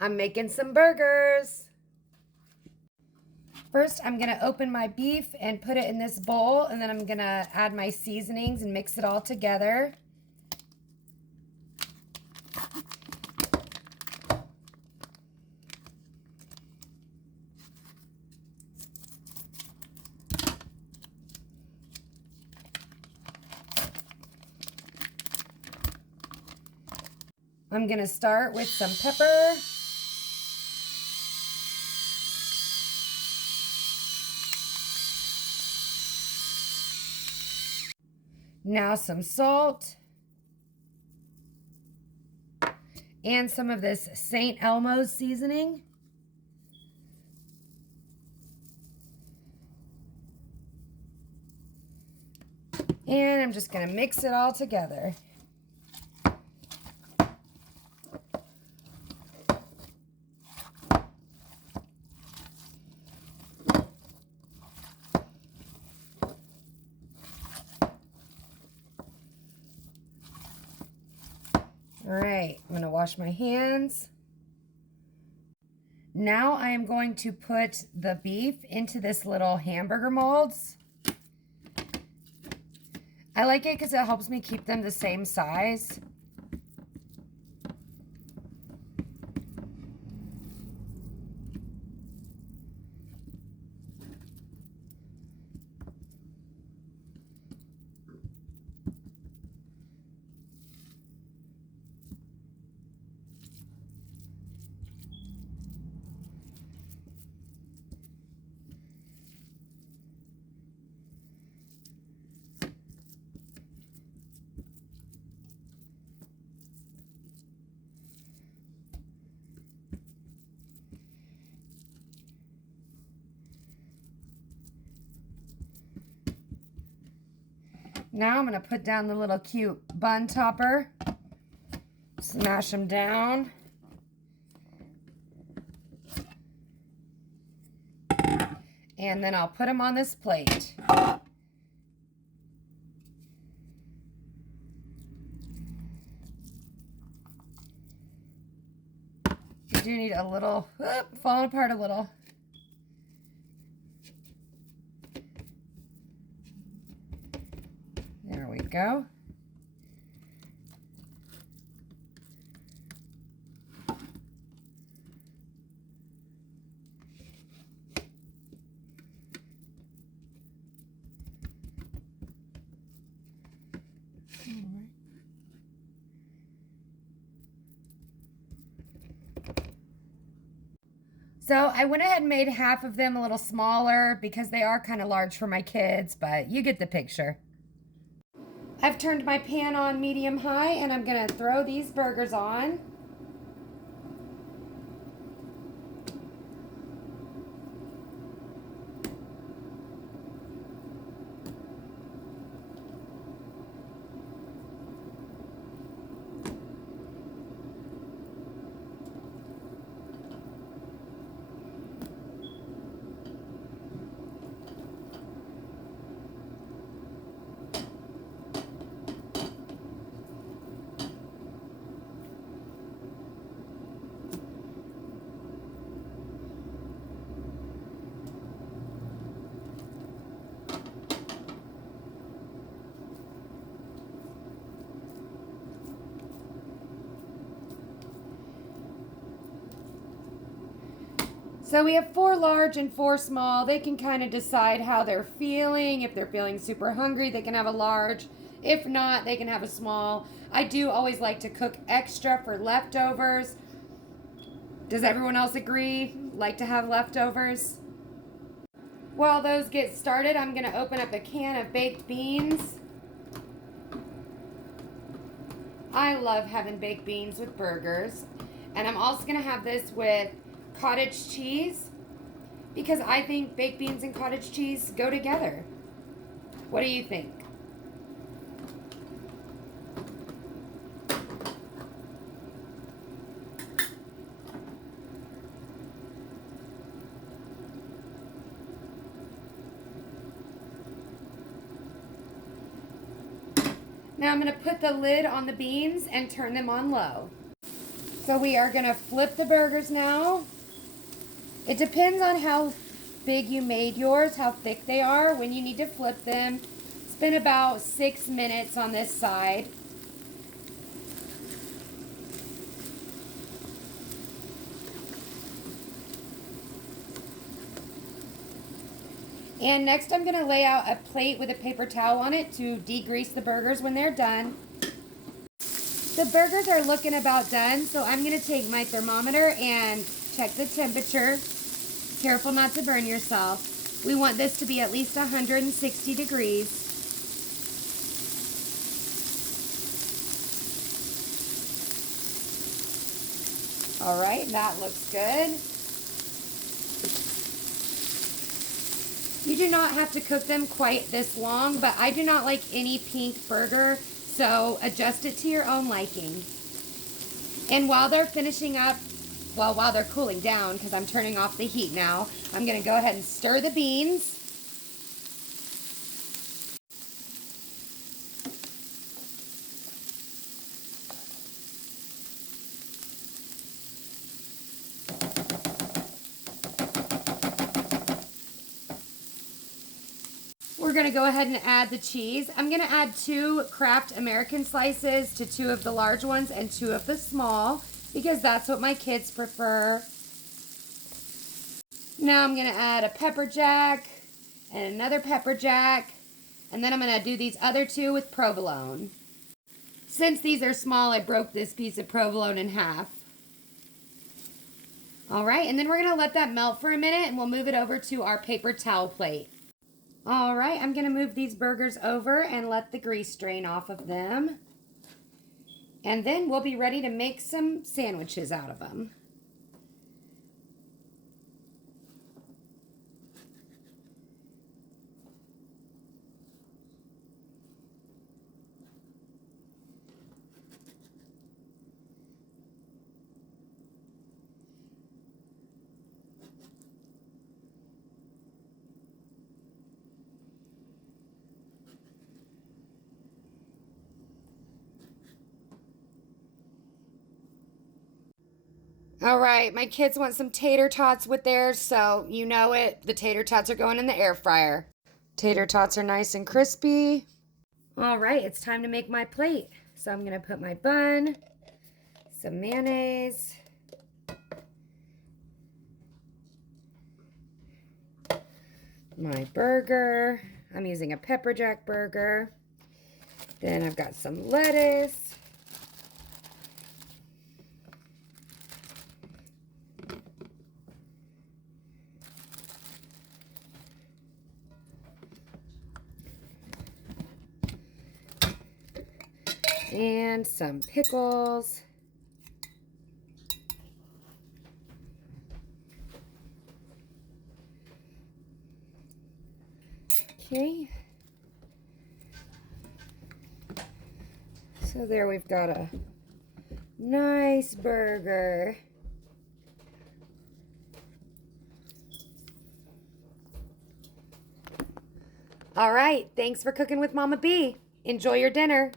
I'm making some burgers. First, I'm gonna open my beef and put it in this bowl, and then I'm gonna add my seasonings and mix it all together. I'm gonna start with some pepper. Now some salt. And some of this St. Elmo's seasoning. And I'm just gonna mix it all together. All right, I'm gonna wash my hands. Now I am going to put the beef into this little hamburger molds. I like it because it helps me keep them the same size. Now I'm going to put down the little cute bun topper, smash them down. And then I'll put them on this plate. You do need a little, falling apart a little. There we go. So I went ahead and made half of them a little smaller because they are kind of large for my kids, but you get the picture. I've turned my pan on medium high and I'm gonna throw these burgers on. So we have 4 large and 4 small. They can kind of decide how they're feeling. If they're feeling super hungry, they can have a large. If not, they can have a small. I do always like to cook extra for leftovers. Does everyone else agree? Like to have leftovers? While those get started, I'm going to open up a can of baked beans. I love having baked beans with burgers. And I'm also going to have this with cottage cheese because I think baked beans and cottage cheese go together. What do you think? Now I'm going to put the lid on the beans and turn them on low. So we are going to flip the burgers now. It depends on how big you made yours, how thick they are. When you need to flip them, spend about 6 minutes on this side. And next I'm going to lay out a plate with a paper towel on it to degrease the burgers when they're done. The burgers are looking about done, so I'm going to take my thermometer and check the temperature. Careful not to burn yourself. We want this to be at least 160 degrees. All right, that looks good. You do not have to cook them quite this long, but I do not like any pink burger, so adjust it to your own liking. And while they're finishing up, well, while they're cooling down, because I'm turning off the heat now, I'm going to go ahead and stir the beans. We're going to go ahead and add the cheese. I'm going to add 2 Kraft American slices to 2 of the large ones and 2 of the small, because that's what my kids prefer. Now I'm going to add a pepper jack and another pepper jack, and then I'm going to do these other 2 with provolone. Since these are small, I broke this piece of provolone in half. All right, and then we're going to let that melt for a minute, and we'll move it over to our paper towel plate. All right, I'm going to move these burgers over and let the grease drain off of them. And then we'll be ready to make some sandwiches out of them. All right, my kids want some tater tots with theirs, so you know it. The tater tots are going in the air fryer. Tater tots are nice and crispy. All right, it's time to make my plate. So I'm going to put my bun, some mayonnaise, my burger. I'm using a pepper jack burger. Then I've got some lettuce. And some pickles. Okay. So there we've got a nice burger. All right, thanks for cooking with MommaB. Enjoy your dinner.